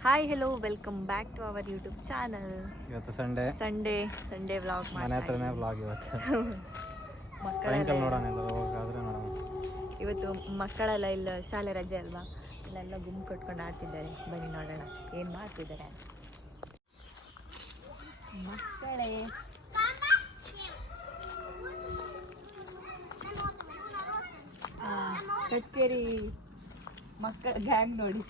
Hi hello welcome back to our YouTube channel ಇವತ್ತು Sunday Sunday Sunday vlog ಮನೆ ಹತ್ರನೇ vlog ಇವತ್ತು. ಸಾಯಂಕಾಲ ಮಕ್ಕಳೆಲ್ಲ ನೋಡೋಣ ಇಲ್ಲ ಹೋಗಾದ್ರೆ ನೋಡೋಣ. ಇವತ್ತು ಮಕ್ಕಳೆಲ್ಲ ಇಲ್ಲ ಶಾಲೆ ರಜೆ ಅಲ್ವಾ? ಇಲ್ಲೆಲ್ಲ ಗುಂಪು ಕಟ್ಕೊಂಡು ಆಡ್ತಿದ್ದಾರೆ. ಬನ್ನಿ ನೋಡೋಣ ಏನು ಮಾಡ್ತಿದ್ದಾರೆ? ಮಕ್ಕಳೇ. ಕಟ್ಕೇರಿ ಮಕ್ಕಳ ಗ್ಯಾಂಗ್ ನೋಡಿ.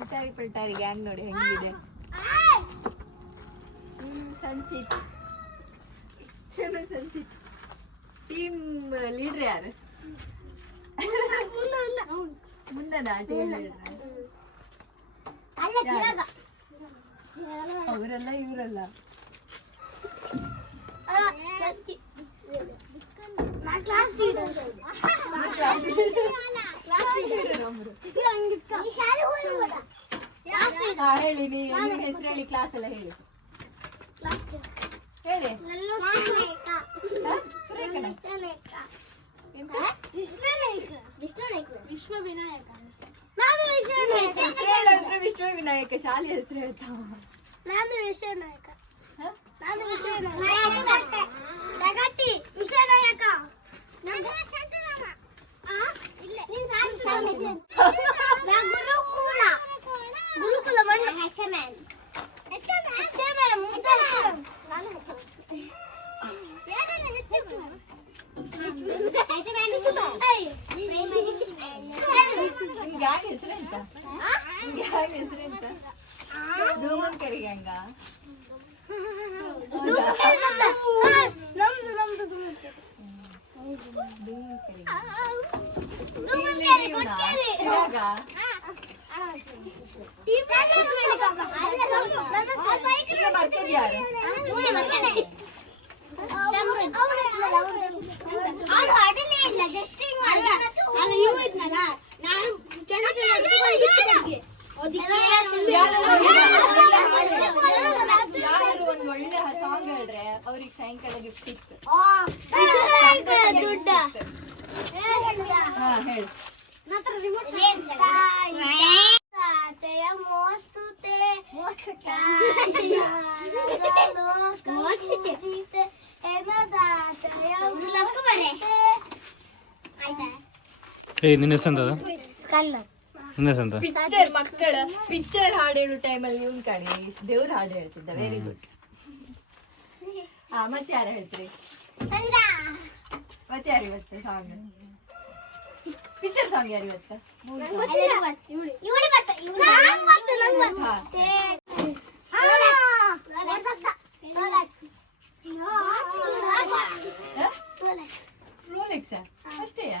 ಪಿಲ್ಟಾರಿ ಪಿಲ್ಟಾರಿ ಗ್ಯಾಂಗ್ ನೋಡಿ ಹೆಂಗಿದೆ? ಹ್ಮ್, ಸಂಚಿತ್. ಸಂಚಿತ್. ಟೀಮ್ ಲೀಡರ್ ಯಾರು? ಮುಂದೆ ಟೀಮ್ ಲೀಡ್ರ್ ಅವರೆಲ್ಲ ಇವರಲ್ಲ. ಹೇಳಿ ನೀ ನಿಮ್ಮ ಹೆಸರು ಹೇಳಿ ಕ್ಲಾಸ್ ಎಲ್ಲ ಹೇಳಿ. ಹೇಳಿ. ಹಾ? ಸುರೇಖನ? ಎಂತ? ವಿಶ್ವ ವಿನಾಯಕ ಹೆಸರು ಹೇಳಿದ್ರೆ ವಿಶ್ವ ವಿನಾಯಕ ಶಾಲೆ ಹೆಸರು ಹೇಳ್ತಾವ. ನಾನು ವಿಶ್ವನಾಯಕ ಹಾ? ನಾನು ವಿಶ್ವನಾಯಕ ಗ್ಯಾಂಗ್ ಹೆಸರು ಎಂತ ಗ್ಯಾಂಗ್ ಹೆಸರು ಎಂತ ಧೂಮಂಕರಿ ಗ್ಯಾಂಗ ನಮ್ದು ನಮ್ದು ಧೂಮಂಕರಿ ಧೂಮಂಕರಿ ಇವಾಗ ಈಗ ಮತ್ತೊಂದು ಯಾರು ಯಾರು ಒಂದು ಒಳ್ಳೆ ಸಾಂಗ್ ಹೇಳ್ರೆ ಅವ್ರಿಗೆ ಸಾಯಂಕಾಲ ಗಿಫ್ಟ್ ಇತ್ತು. ದುಡ್ಡ ಹಾ ಹೇಳಿ. ಏಯ್ ನಿನ್ನ ಹೆಸರು ಸ್ಕಂದ ಅಂತ. ಪಿಕ್ಚರ್ ಮಕ್ಕಳ ಪಿಕ್ಚರ್ ಹಾಡು ಹೇಳೋ ಟೈಮಲ್ಲಿ ಇವ್ನು ಕಾಣಿ ದೇವ್ರ ಹಾಡು ಹೇಳ್ತಿದ್ದ ವೆರಿ ಗುಡ್ ಹಾ ಮತ್ತೆ ಯಾರು ಹೇಳ್ತೀರಿ? ಮತ್ತೆ ಯಾರು ಇವತ್ತು ಸಾಂಗ್ ಪಿಕ್ಚರ್ ಸಾಂಗ್ ಯಾರು ಇವತ್ತು? ಹಾ. ರೋಲೆಕ್ಸ್ ಅಷ್ಟೇಯಾ?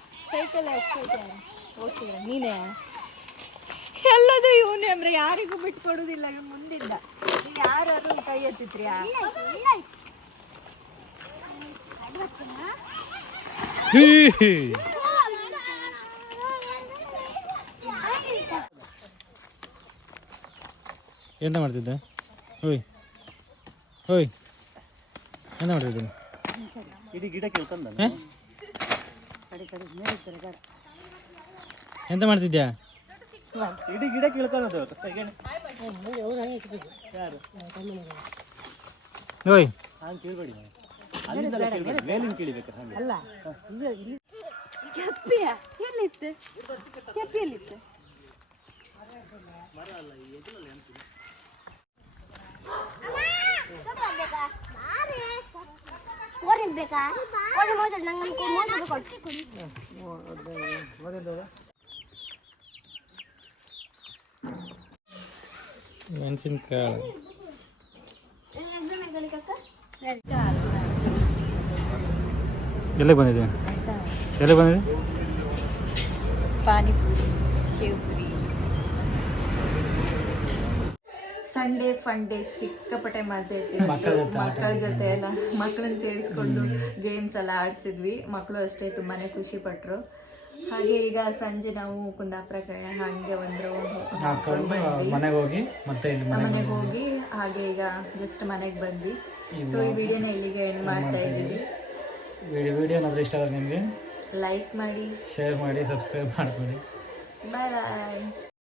ಸೈಕಲ್ ಓಡ್ತೀರ ನೀನೇ. ಎಲ್ಲದು ಇವನೇ ಅಂದ್ರೆ ಯಾರಿಗೂ ಬಿಟ್ಟು ಕೊಡುದಿಲ್ಲ ಮುಂದಿಂದ. ನೀವ್ ಯಾರು ಕೈ ಎತ್ತಿತ್ರಿ. ಎಂತ ಮಾಡ್ತಿದ್ದೆ? ಹೋಯ್. ಹೋಯ್. ಎಂತ ಮಾಡ್ತಿದ್ದೀನಿ ಇಡೀ ಗಿಡ ಕೇಳ್ಕೊಂಡ ಹ? ಎಂತ ಮಾಡ್ತಿದ್ಯಾ? ಇಡೀ ಗಿಡ ಕೇಳ್ಕೊಳ್ಳೋದು ಯಾರು? ಓಯ್. ಹಾಗೆ ಕೇಳ್ಬೇಡಿ ನೀವು ಅಲ್ಲಿಂದ ಕೇಳ್ಬೇಡಿ ಮೇಲಿಂದ ಕೇಳಿಬೇಕು ಹಂಗೆ. ಕೆಪ್ಪಿಯ ಎಲ್ಲಿತ್ತು? ಕೆಪ್ಪಿ ಎಲ್ಲಿತ್ತು? ಓಡಿದ್ ಬೇಕಾ ಓಡಿ ಹೋದ್ರೆ ನಂಗೆ ಮೋಸ ಕೊಟ್ಟು ಮೆಣಸಿನ್ಕಾಳು ಎಲ್ಲಿ ಬಂದಿದೆ ಎಲ್ಲಿ ಬಂದಿದೆ ಪಾನಿಪುರಿ Sunday fun day ಸಿಕ್ಕಾಪಟ್ಟೆ ಮಜಾ ಇತ್ತು. ಮಕ್ಕಳ ಜೊತೆ ಎಲ್ಲ ಮಕ್ಕಳನ್ನ ಸೇರಿಸ್ಕೊಂಡು ಗೇಮ್ಸ್ ಎಲ್ಲ ಆಡಿಸಿದ್ವಿ. ಮಕ್ಕಳು ಅಷ್ಟೇ ತುಂಬಾನೇ ಖುಷಿ ಪಟ್ಟರು ಹಾಗೆ ಈಗ ಸಂಜೆ ನಾವು ಕುಂದಾಪುರ ಕಡೆ ಹಾಗೆ ಒಂದು ಮನೆಗೆ ಹೋಗಿ ಮತ್ತೆ ಮನೆಗೆ ಹೋಗಿ ಹಾಗೆ ಈಗ ಜಸ್ಟ್ ಮನೆಗೆ ಬಂದ್ವಿ. ಸೊ ಈ ವಿಡಿಯೋನ ಇಲ್ಲಿಗೆ ಎಂಡ್ ಮಾಡ್ತಾ ಇದ್ದೀವಿ. ವಿಡಿಯೋ ವಿಡಿಯೋ ಏನಾದರೂ ಇಷ್ಟ ಆದರೆ ನಿಮಗೆ? ಲೈಕ್ ಮಾಡಿ. ಶೇರ್ ಮಾಡಿ ಸಬ್ಸ್ಕ್ರೈಬ್ ಮಾಡ್ಕೊಳ್ಳಿ. ಬಾಯ್ ಬಾಯ್